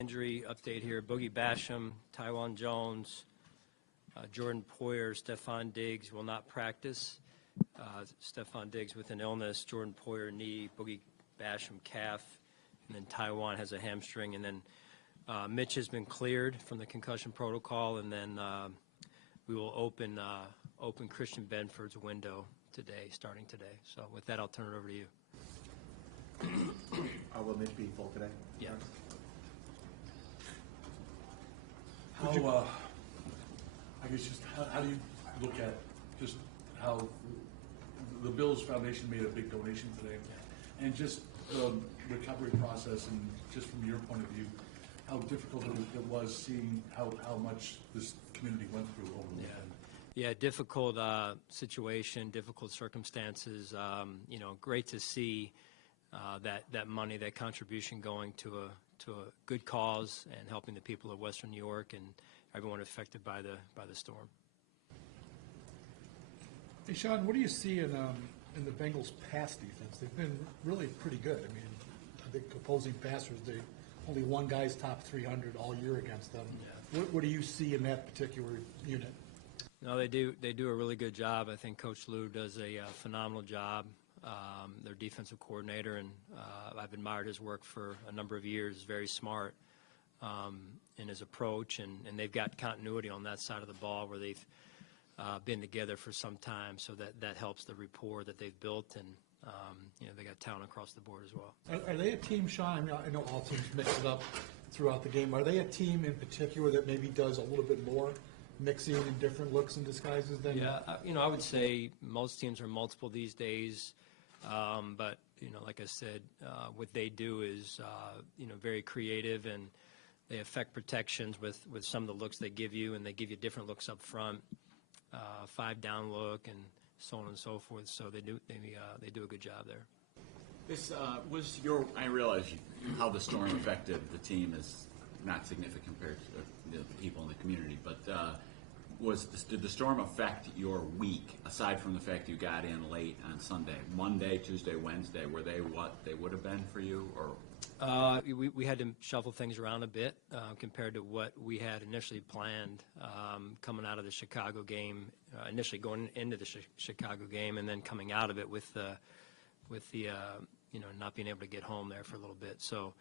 Injury update here. Boogie Basham, Tywan Jones, Jordan Poyer, Stephon Diggs will not practice. Stephon Diggs with an illness, Jordan Poyer knee, Boogie Basham calf, and then Tywan has a hamstring. And then Mitch has been cleared from the concussion protocol, and then we will open Christian Benford's window today, starting today. So with that, I'll turn it over to you. Will Mitch be full today? Yeah. How do you look at just how the Bills Foundation made a big donation today, and just the recovery process, and just from your point of view, how difficult it was seeing how much this community went through over the weekend? Yeah, difficult situation, difficult circumstances. Great to see that money, that contribution going to a good cause and helping the people of Western New York and everyone affected by the storm. Hey, Sean, what do you see in the Bengals' pass defense? They've been really pretty good. I mean, I think opposing passers, they only one guy's top 300 all year against them. Yeah. What do you see in that particular unit? No, they do a really good job. I think Coach Lou does a phenomenal job. Their defensive coordinator, and I've admired his work for a number of years. He's very smart in his approach, and they've got continuity on that side of the ball where they've been together for some time, so that helps the rapport that they've built, and they got talent across the board as well. Are they a team, Sean? I mean, I know all teams mix it up throughout the game. Are they a team in particular that maybe does a little bit more mixing in different looks and disguises than? Yeah, I would say most teams are multiple these days. But, like I said, what they do is, very creative, and they affect protections with some of the looks they give you, and they give you different looks up front, 5-down look, and so on and so forth. So they do a good job there. This was I realize how the storm affected the team is not significant compared to the people in the community, but did the storm affect your week, aside from the fact you got in late on Sunday? Monday, Tuesday, Wednesday, were they what they would have been for you? Or we had to shuffle things around a bit compared to what we had initially planned coming out of the Chicago game, initially going into the Chicago game, and then coming out of it with the not being able to get home there for a little bit. So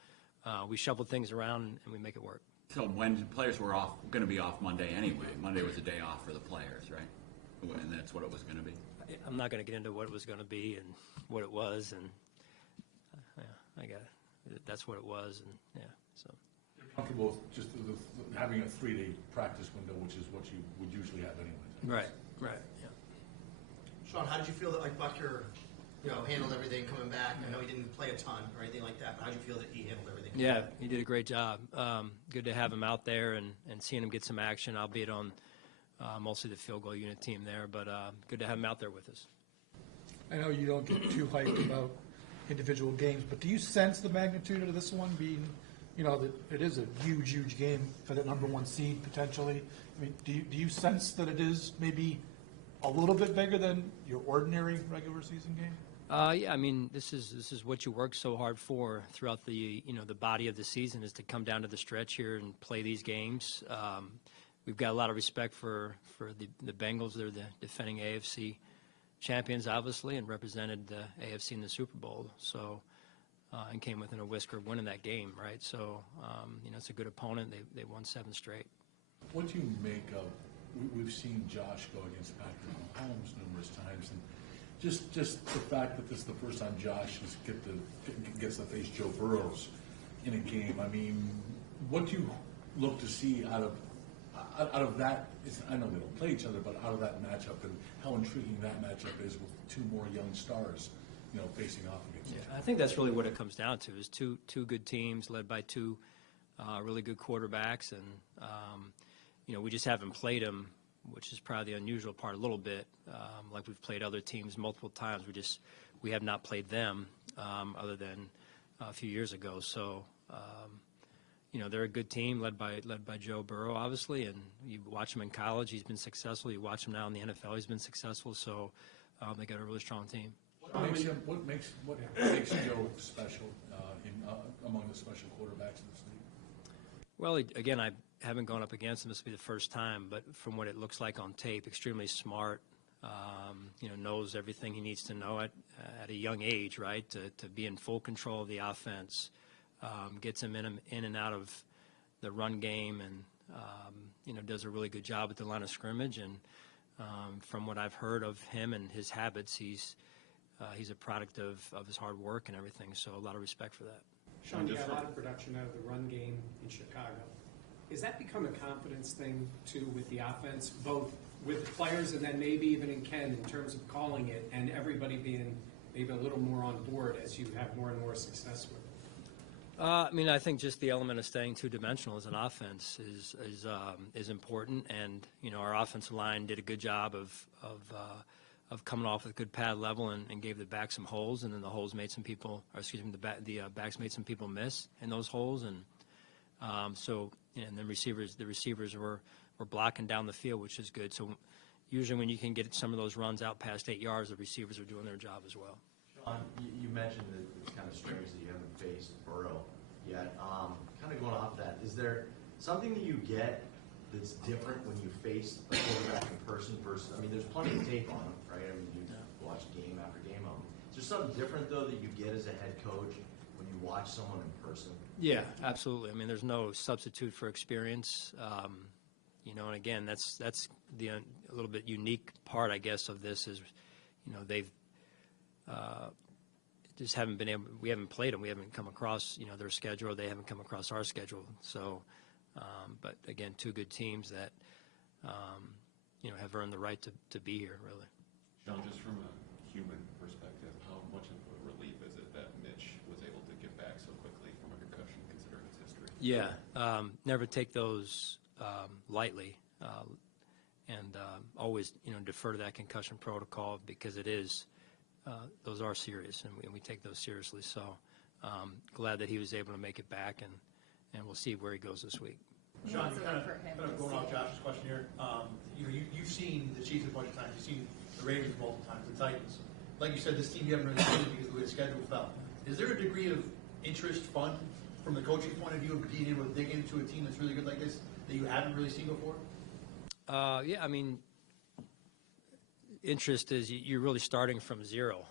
we shuffled things around, and we make it work. So when players were going to be off Monday anyway, Monday was a day off for the players, right? And that's what it was going to be? I'm not going to get into what it was going to be and what it was, and that's what it was, and so. You're comfortable just having a 3-day practice window, which is what you would usually have anyway. Right, yeah. Sean, how did you feel that Bucker, handled everything coming back? I know he didn't play a ton or anything like that, but how did you feel that he handled everything? Yeah, he did a great job. Good to have him out there and seeing him get some action, albeit on mostly the field goal unit team there, but good to have him out there with us. I know you don't get too hyped about individual games, but do you sense the magnitude of this one being, that it is a huge, huge game for the #1 seed potentially? I mean, do you sense that it is maybe a little bit bigger than your ordinary regular season game? Yeah, I mean, this is what you work so hard for throughout the the body of the season, is to come down to the stretch here and play these games. We've got a lot of respect for the Bengals. They're the defending AFC champions, obviously, and represented the AFC in the Super Bowl. So and came within a whisker of winning that game, right? So it's a good opponent. They won 7 straight. What do you make of? We've seen Josh go against Patrick Mahomes numerous times, and just the fact that this is the first time Josh gets to face Joe Burrows in a game. I mean, what do you look to see out of that? I know they don't play each other, but out of that matchup, and how intriguing that matchup is with 2 more young stars, facing off against each other. I think that's really what it comes down to, is two good teams led by 2 really good quarterbacks, and we just haven't played them, which is probably the unusual part a little bit. Like we've played other teams multiple times, we have not played them other than a few years ago. So they're a good team led by Joe Burrow, obviously, and you watch him in college, he's been successful. You watch him now in the NFL, he's been successful. So they got a really strong team. What makes Joe special among the special quarterbacks in this league? Well, again, I haven't gone up against him. This will be the first time, but from what it looks like on tape, extremely smart. Knows everything he needs to know at a young age, right? To be in full control of the offense, gets him in and out of the run game, and does a really good job at the line of scrimmage. And from what I've heard of him and his habits, he's a product of his hard work and everything. So a lot of respect for that. Sean, you had a lot of production out of the run game in Chicago. Has that become a confidence thing, too, with the offense, both with the players and then maybe even in Ken in terms of calling it and everybody being maybe a little more on board as you have more and more success with it? I think just the element of staying two-dimensional as an offense is important, and our offensive line did a good job of coming off with a good pad level and gave the back some holes, and then the holes made some people, the backs made some people miss in those holes, and the receivers were blocking down the field, which is good. So usually when you can get some of those runs out past 8 yards, the receivers are doing their job as well. Sean, you mentioned that it's kind of strange that you haven't faced Burrow yet. Kind of going off that, is there something that you get that's different when you face a quarterback in person versus, there's plenty of tape on him, right? You watch game after game of him. Is there something different, though, that you get as a head coach when you watch someone in person? Yeah, absolutely. There's no substitute for experience. And again, that's the a little bit unique part, I guess, of this is, they've just haven't been able. We haven't played them. We haven't come across, their schedule. They haven't come across our schedule. So, but again, two good teams that, have earned the right to be here, really. Sean, just from a human perspective, how much of a relief is it that Mitch was able to get back so quickly from a concussion, considering his history? Yeah, never take those lightly, and always defer to that concussion protocol because it is those are serious, and we take those seriously. So glad that he was able to make it back, and we'll see where he goes this week. Sean, kind of going off Josh's question here. You've seen the Chiefs a bunch of times. You've seen the Ravens multiple times, the Titans. Like you said, this team you haven't really seen because of the way the schedule fell. Is there a degree of interest, fun, from the coaching point of view of being able to dig into a team that's really good like this that you haven't really seen before? Yeah, interest is you're really starting from zero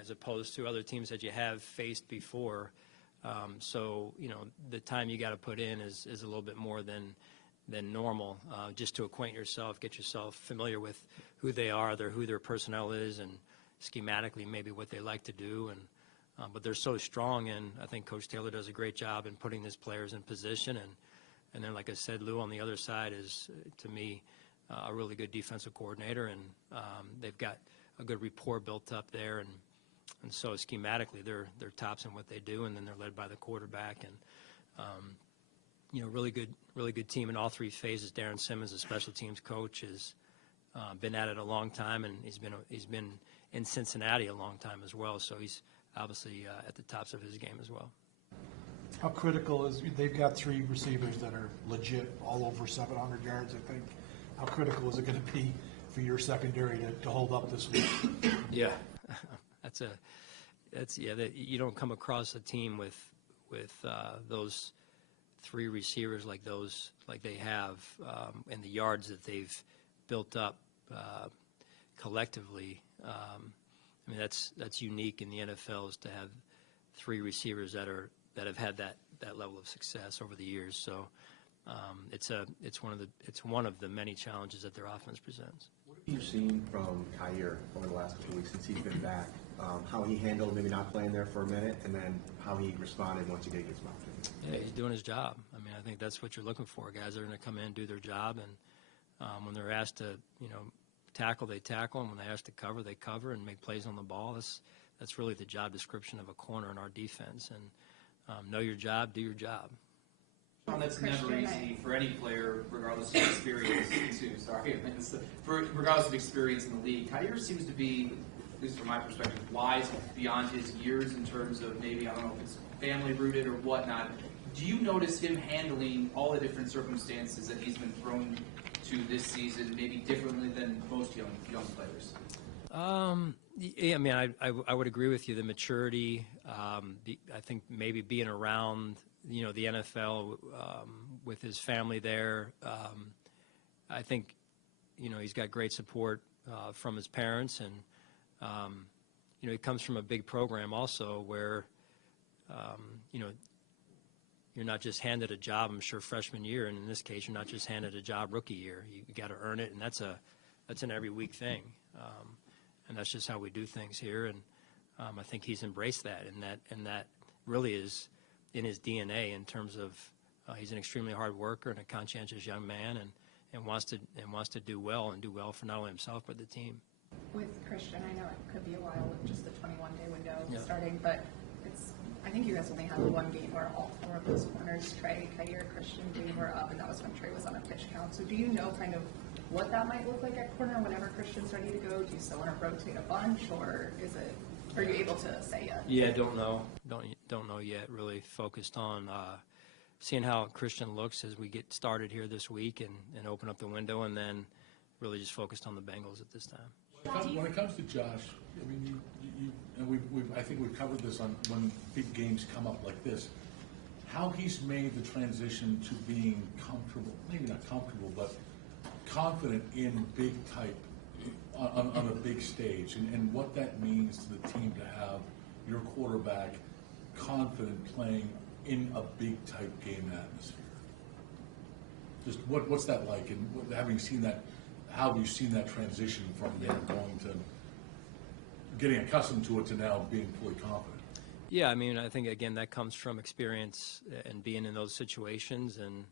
as opposed to other teams that you have faced before. So, the time you got to put in is a little bit more than normal, just to acquaint yourself, get yourself familiar with who they are, who their personnel is, and schematically maybe what they like to do. But they're so strong, and I think Coach Taylor does a great job in putting his players in position. And then, like I said, Lou on the other side is, to me, a really good defensive coordinator, and they've got a good rapport built up there. And so schematically, they're tops in what they do, and then they're led by the quarterback. And really good team in all three phases. Darren Simmons, the special teams coach, has been at it a long time, and he's been in Cincinnati a long time as well. So he's obviously at the tops of his game as well. How critical is they've got three receivers that are legit, all over 700 yards, I think. How critical is it going to be for your secondary to hold up this week? Yeah, you don't come across a team with those three receivers like they have, and the yards that they've built up collectively. That's unique in the NFL, is to have three receivers that have had that level of success over the years. So it's one of the many challenges that their offense presents. What have you seen from Kyer over the last couple of weeks since he's been back? How he handled maybe not playing there for a minute, and then how he responded once he did get some opportunity? Yeah, he's doing his job. I think that's what you're looking for. Guys that are going to come in and do their job, and when they're asked to tackle, they tackle, and when they're asked to cover, they cover and make plays on the ball. That's really the job description of a corner in our defense. And know your job, do your job. Sean, that's never easy for any player, regardless of experience. Regardless of experience in the league. Kyer seems to be, at least from my perspective, wise beyond his years in terms of maybe, I don't know if it's family rooted or whatnot. Do you notice him handling all the different circumstances that he's been thrown to this season maybe differently than most young players? Yeah, I would agree with you. The maturity, I think maybe being around, the NFL with his family there. I think, he's got great support from his parents, and, he comes from a big program also where, you're not just handed a job, I'm sure, freshman year, and in this case, you're not just handed a job rookie year. You got to earn it, and that's an every week thing, and that's just how we do things here. And I think he's embraced that, and that really is in his DNA in terms of he's an extremely hard worker and a conscientious young man, and wants to do well for not only himself but the team. With Christian, I know it could be a while with just the 21-day window starting, but I think you guys only had one game where all four of those corners, Trey, Kair, Christian, Dane, were up, and that was when Trey was on a pitch count. So do you know kind of what that might look like at corner whenever Christian's ready to go? Do you still want to rotate a bunch, or are you able to say yet? Yeah, don't know. Don't know yet. Really focused on seeing how Christian looks as we get started here this week and open up the window, and then really just focused on the Bengals at this time. When it comes to Josh, I mean, I think we've covered this on when big games come up like this. How he's made the transition to being comfortable, maybe not comfortable, but confident in big type on a big stage, and what that means to the team to have your quarterback confident playing in a big type game atmosphere. Just what's that like, and having seen that, how have you seen that transition from there going to getting accustomed to it to now being fully confident? Yeah, I mean, I think, again, that comes from experience and being in those situations, and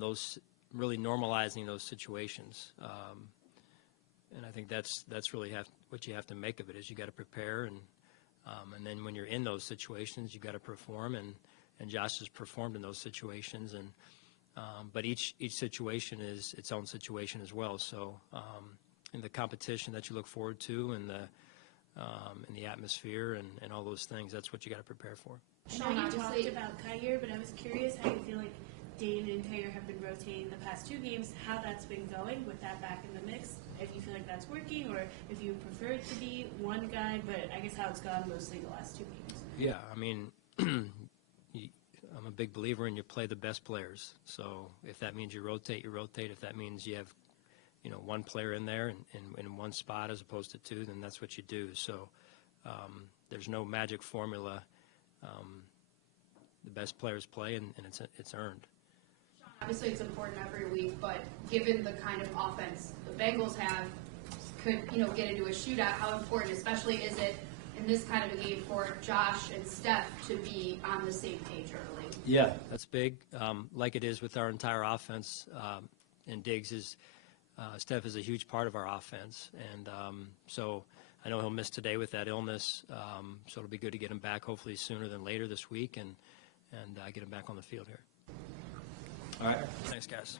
those really normalizing those situations. And I think that's really what you have to make of it, is you got to prepare, and then when you're in those situations, you got to perform, and Josh has performed in those situations, and but each situation is its own situation as well. So in the competition that you look forward to, and the atmosphere and all those things, that's what you got to prepare for. I know you talked about Kair, but I was curious how you feel like Dane and Kair have been rotating the past two games, how that's been going with that back in the mix, if you feel like that's working, or if you prefer it to be one guy, but I guess how it's gone mostly the last two games. Yeah, I mean, I'm a big believer in you play the best players. So if that means you rotate, you rotate. If that means you have, one player in there in one spot as opposed to two, then that's what you do. So there's no magic formula. The best players play, and it's earned. Obviously, it's important every week, but given the kind of offense the Bengals have, could get into a shootout. How important, especially, is it in this kind of a game for Josh and Steph to be on the same page early? Yeah, that's big. Like it is with our entire offense. And Diggs Steph is a huge part of our offense, and so I know he'll miss today with that illness. So it'll be good to get him back, hopefully sooner than later this week, and get him back on the field here. All right. Thanks, guys.